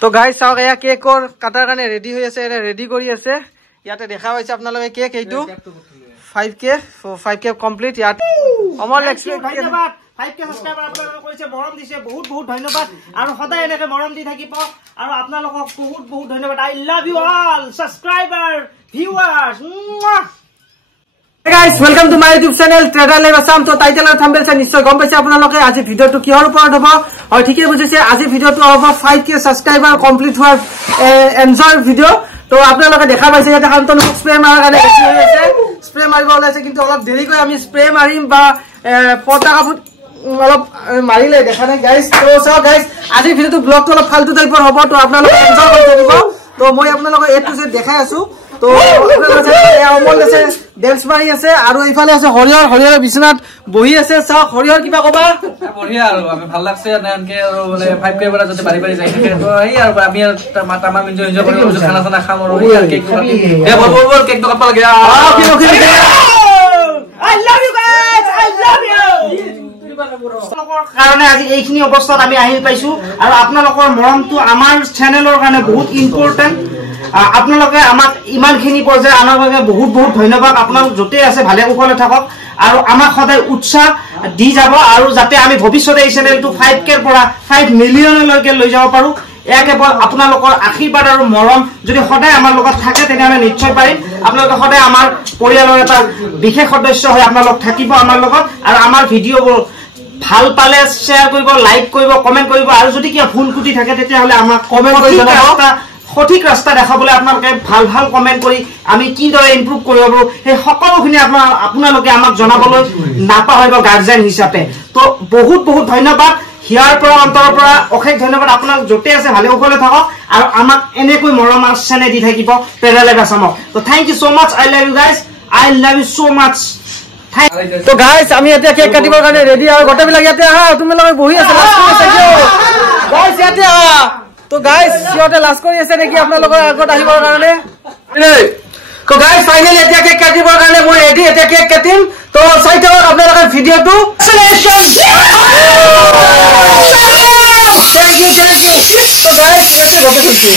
তো গাইস চাওক এয়া কেকৰ কাটাৰ কাৰণে ৰেডি হৈ আছে, ৰেডি কৰি আছে। ইয়াতে দেখা পাইছে আপোনালোকে কেক এইটো 5K কমপ্লিট। ইয়াত অমল ধন্যবাদ 5K সাবস্ক্ৰাইবাৰ আপোনালোকে কৰিছে, মৰম দিছে, বহুত বহুত ধন্যবাদ আৰু সদায় এনেকৈ মৰম দি থাকিব আৰু আপোনালোকক বহুত বহুত ধন্যবাদ। I love you all subscriber viewers. Hey guys, welcome to my YouTube channel Trader Live Assam। তো টাইটেল আৰু থাম্বনেল চাই নিশ্চয় গম পাইছে আপোনালোকে আজি ভিডিওটো কিহৰ ওপৰত হ'ব। হয় ঠিকই বুজিছে, আজি ভিডিওটো হ'ব 5K সাবস্ক্ৰাইবাৰ কমপ্লিট হোৱাৰ এনজয় ভিডিও। তো আপোনালোকে দেখা পাইছে ইয়াতে শান্তনু স্প্ৰে মাৰাৰ কাৰণে ৰেডি হৈ আছে, স্প্ৰে মাৰিব ওলাইছে, কিন্তু অলপ দেৰিকৈ আমি স্প্ৰে মাৰিম বা পতাকা ফুট অলপ মাৰিলে দেখা নাই গাইজ। তো চাওক গাইজ, আজিৰ ভিডিওটো ব্লগটো অলপ ফাল্টু টাইপৰ হ'ব, তো আপোনালোকে এনজয় কৰি থাকিব। তো মই আপোনালোকক A to Z দেখাই আছো। তো অমল আছে ডেন্স মাৰি আছে আৰু এইফালে আছে হৰিহৰ বিছনাত বহি আছে। চাওক হৰিহৰ কিবা কবা। বঢ়িয়া আৰু আমি ভাল লাগছে এনেকে আৰু মানে 5K পৰা যদি বাঢ়ি বাঢ়ি যাই থাকে তো এই আৰু আমি তামাম এনজয় কৰি খানা খানা খাম আৰু এই কেকটো কাটি দে বল কেকটো কাটব লাগে। আই love you guys, I love U. কাৰণে আজি এইখিনি অৱস্থাত আমি আহি পাইছো আৰু আপোনালোকৰ মৰমটো আমাৰ চেনেলৰ কাৰণে বহুত ইম্পৰ্টেন্ট। আপোনালোকে আমাক ইমানখিনি পৰ্যায় আনাৰ বাবে বহুত বহুত ধন্যবাদ। আপোনালোক য'তে আছে ভালে কুশলে থাকক আৰু আমাক সদায় উৎসাহ দি যাব আৰু যাতে আমি ভৱিষ্যতে এই চেনেলটো 5Kৰ পৰা 5 মিলিয়নলৈকে লৈ যাব পাৰো। এয়া কেৱল আপোনালোকৰ আশীৰ্বাদ আৰু মৰম যদি সদায় আমাৰ লগত থাকে তেনেহ'লে নিশ্চয় পাৰিম। আপোনালোকে সদায় আমাৰ পৰিয়ালৰ এটা বিশেষ সদস্য হৈ আপোনালোক থাকিব আমাৰ লগত আৰু আমাৰ ভিডিঅ'বোৰ ভাল পালে শ্বেয়াৰ কৰিব, লাইক কৰিব, কমেণ্ট কৰিব আৰু যদি কিবা ভুল ত্ৰুটি থাকে তেতিয়াহ'লে আমাক কমেণ্ট কৰি জনাব। সঠিক ৰাস্তা দেখাবলৈ আপোনালোকে ভাল ভাল কমেণ্ট কৰি আমি কিদৰে ইম্প্ৰুভ কৰিব পাৰোঁ সেই সকলোখিনি আপোনালোকে আমাক জনাবলৈ নাপাহৰিব গাৰ্জেন হিচাপে। তো বহুত বহুত ধন্যবাদ, হিয়াৰ পৰা অন্তৰৰ পৰা অশেষ ধন্যবাদ। আপোনালোক য'তে আছে ভালে কুশলে থাকক আৰু আমাক এনেকৈ মৰম চেনেহ দি থাকিব ট্ৰেডাৰ লাইভ আছামক। তো thank you so' much, I love you guys, I love you so' much. তো গাইজ আমি এতিয়া কেক কাটিবৰ কাৰণে ৰেডি আৰু গোটেইবিলাক ইয়াতে আহা, তোমালোকে বহি আছে গাইজ ইয়াতে আহা। তো গাইজ সিহঁতে লাজ কৰি আছে নেকি আপোনালোকৰ আগত আহিবৰ কাৰণে। তো গাইজ ফাইনেলি এতিয়া কেক কাটিবৰ কাৰণে মই ৰেডি, এতিয়া কেক কাটিম। তো চাই থাকক আপোনালোকৰ ভিডিঅ'টো। Thank U. তো গাইজ ইয়াতে গোটেই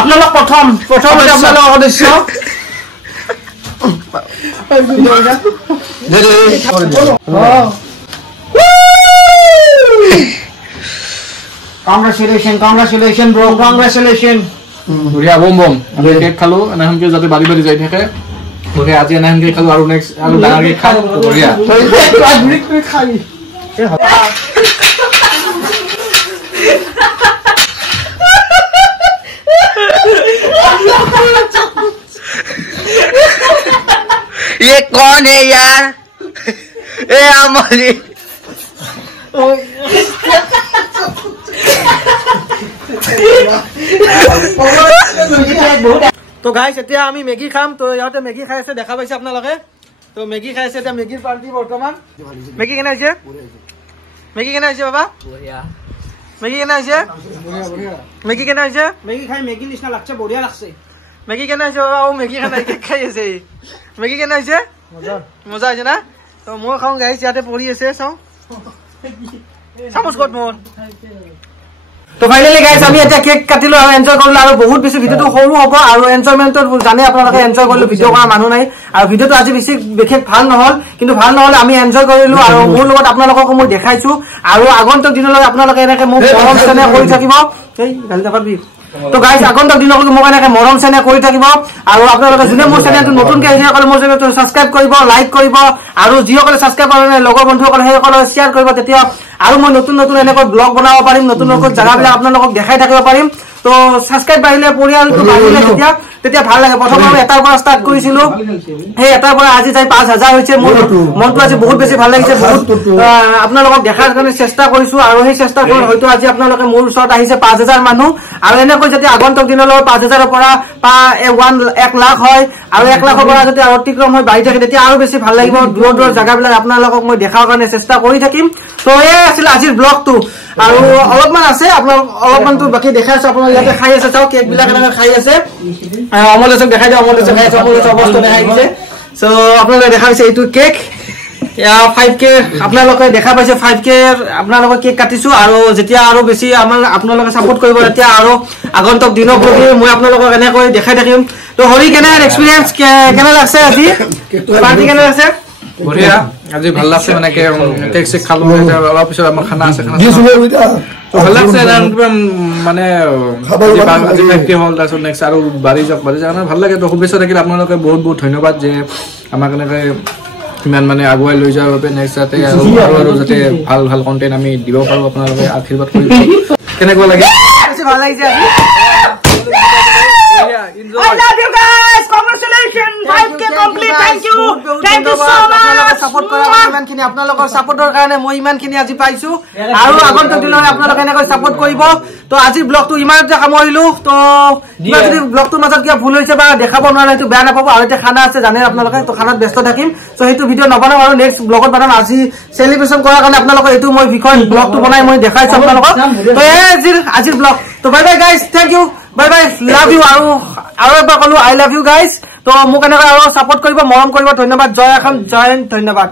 আপোনালোক প্ৰথম আপোনালোকৰ সদস্য কংগ্ৰেচুলেশ্যন ব্ৰ, কংগ্ৰেচুলেশ্যন। বঢ়িয়া বম বম। আমি কেক খালো এনাহেনকে যাতে বাঢ়ি বাঢ়ি যাই থাকে। বঢ়িয়া আজি এনাহেনকে খালো আৰু নেক্সট আৰু ডাঙৰ কেক খাম। বঢ়িয়া ये कौन है यार? ए अमली তো গাইছ এতিয়া আমি মেগী খাম। তো ইহঁতে মেগী খাই আছে দেখা পাইছে আপোনালোকে। তো মেগী খাই আছে, এতিয়া মেগীৰ পাৰ্টি বৰ্তমান। মেগী কেনে হৈছে? মেগী কেনে হৈছে বাবা? মেগী কেনে হৈছে? মেগী কেনে হৈছে? মেগী খাই মেগী নিচিনা লাগছে, বঢ়িয়া লাগছে। মেগী কেনে হৈছে বাবা? ও মেগী খাই কেক খাই আছে। মেগী কেনে হৈছে? মজা হৈছে না? তো মই খাওঁ গাইছ, ইয়াতে পৰি আছে চাওঁ। চামুচ ক'ত মোৰ? তো ফাইনালি গাইছ আমি এতিয়া কেক কাটিলো আৰু এনজয় কৰিলো আৰু বহুত বেছি ভিডিঅ'টো সৰু হ'ব আৰু এনজয়মেণ্টত জানে আপোনালোকে এনজয় কৰিলো, ভিডিঅ' কৰা মানুহ নাই আৰু ভিডিঅ'টো আজি বেছি বিশেষ ভাল নহ'ল, কিন্তু ভাল নহ'লে আমি এনজয় কৰিলো আৰু মোৰ লগত আপোনালোককো মই দেখাইছো আৰু আগন্তুক দিনলৈ আপোনালোকে এনেকে মোক মৰম চেনেহ কৰি থাকিব। এই গালি নাপাবি। তো গাইছ আগন্তুক দিনলৈকে মোক এনেকে মৰম চেনেহ কৰি থাকিব আৰু আপোনালোকে যোনে মোৰ চেনেলটো নতুনকৈ আহিলে মোৰ চেনেলটো ছাবস্ক্ৰাইব কৰিব, লাইক কৰিব আৰু যিসকলে ছাবস্ক্ৰাইব কৰা নাই লগৰ বন্ধুসকলে সেইসকলে শ্বেয়াৰ কৰিব। তেতিয়া আৰু মই নতুন নতুন এনেকৈ ব্লগ বনাব পাৰিম, নতুন নতুন জেগাবিলাক আপোনালোকক দেখাই থাকিব পাৰিম। তো ছাবস্ক্ৰাইব বাঢ়িলে পৰিয়ালটো বাঢ়িলে তেতিয়া তেতিয়া ভাল লাগে প্ৰথম আমি এটাৰ পৰা ষ্টাৰ্ট কৰিছিলো সেই এটাৰ পৰা আজি যাই 5000 হৈছে মোৰ মনটো আজি বহুত বেছি ভাল লাগিছে বহুত আপোনালোকক দেখাৰ কাৰণে চেষ্টা কৰিছো আৰু সেই চেষ্টা কৰি হয়তো আজি আপোনালোকে মোৰ ওচৰত আহিছে 5000 মানুহ আৰু এনেকৈ যদি আগন্তুক দিনলৈ 5000ৰ পৰা 1 লাখ হয় আৰু 1 লাখৰ পৰা যদি অতিক্ৰম হৈ বাঢ়ি থাকে তেতিয়া আৰু বেছি ভাল লাগিব দূৰ দূৰ জায়গাবিলাক আপোনালোকক মই দেখাৰ কাৰণে চেষ্টা কৰি থাকিম তো এই আছিল আজিৰ ব্লগটো আৰু অলপমান আছে আপোনালোক অলপমানটো বাকি দেখাই আছে আপোনালোক ইয়াতে খাই আছে চাও কেক বিলাক এনেকৈ খাই আছে অমলেশক দেখাই দিও অমলেশক খাই আছে অমলেশৰ অৱস্থা দেখাই দিছে সো আপোনালোকে দেখাইছে এইটো কেক 5k আপোনালোকে দেখা পাইছে 5k আপোনালোকে কেক কাটিছো আৰু যেতিয়া আৰু বেছি আপোনালোকে সাপোৰ্ট কৰিব তেতিয়া আৰু আগন্তুক দিনৰ প্ৰতি মই আপোনালোকক এনেকৈ দেখাই থাকিম তো হৰি কেনে এক্সপেৰিয়েন্স কেনে লাগছে আজি পাৰ্টি কেনে আছে বঢ়িয়া আজি ভাল লাগছে মানে কেক চেক খালো অলপ পিছত আমাৰ খানা আছে খানা ভাল লাগছে মানে আজি 5k হল তাৰপিছত নেক্সট আৰু বাঢ়ি যাওক ভাল লাগে তো শুভেচ্ছা থাকিল আপোনালোকে বহুত বহুত ধন্যবাদ যে আমাক এনেকৈ ইমান মানে আগুৱাই লৈ যোৱাৰ বাবে নেক্সট যাতে আৰু যাতে ভাল ভাল কন্টেন্ট আমি দিব পাৰো আপোনালোকে আশীৰ্বাদ কৰিব কেনেকুৱা লাগে বেছি ভাল লাগিছে আজি I love you guys. Congratulations. 5k complete. Thank you. Thank you so much. Support কৰা ইমানখিনি আপোনালোকৰ সাপোৰ্টৰ কাৰণে মই ইমানখিনি আজি পাইছো আৰু আগন্তুক দিনলৈ আপোনালোকে এনেকৈ সাপোৰ্ট কৰিব তো আজি ব্লগটো ইমানতে সামৰিলো তো যদি ব্লগটোৰ মাজত কিবা ভুল হৈছে বা দেখাব নোৱাৰে সেইটো বেয়া নাপাব আৰু এতিয়া খানা আছে জানে আপোনালোকে তো খানাত ব্যস্ত থাকিম সো সেইটো ভিডিও নবনাও আৰু নেক্সট ব্লগত বনাম আজি সেলিব্ৰেশন কৰাৰ কাৰণে আপোনালোকে এইটো মই বিষয় ব্লগটো বনাই মই দেখাইছো আপোনালোকক তো এই আজিৰ ব্লগ তো bye bye guys thank you bye bye love you আৰু এবাৰ কলো আই লাভ ইউ গাইস তো মোক এনেকৈ আৰু সাপোৰ্ট কৰিব মৰম কৰিব ধন্যবাদ জয় অসম জয় হিন্দ ধন্যবাদ